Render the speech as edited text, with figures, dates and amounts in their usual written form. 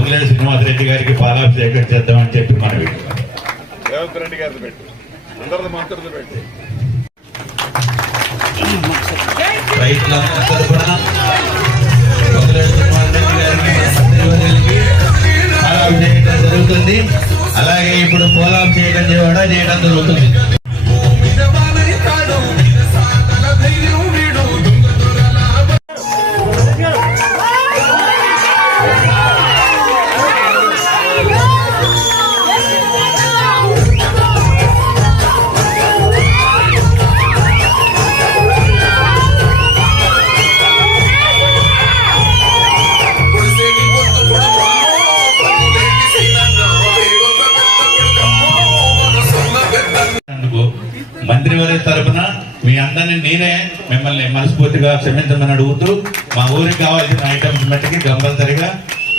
పొంగులేటి శ్రీనివాసరెడ్డి గారికి పాలాభిషేకం చేద్దామని చెప్పి మనవి. రేవంత్ రెడ్డి గారిది పెట్టి అందరిది మంత్రులు పెట్టి రైతులందరి తరఫున పొంగులేటి శ్రీనివాసరెడ్డి గారికి పాలాభిషేకం జరుగుతుంది. అలాగే ఇప్పుడు పోలాభిషేకం చేయడం జరుగుతుంది. మంత్రివర్గ తరఫున మీ అందరినీ నేనే మిమ్మల్ని మనస్ఫూర్తిగా క్షమించమని అడుగుతూ మా ఊరికి కావాల్సిన ఐటమ్స్ మట్టికి కంపల్సరిగా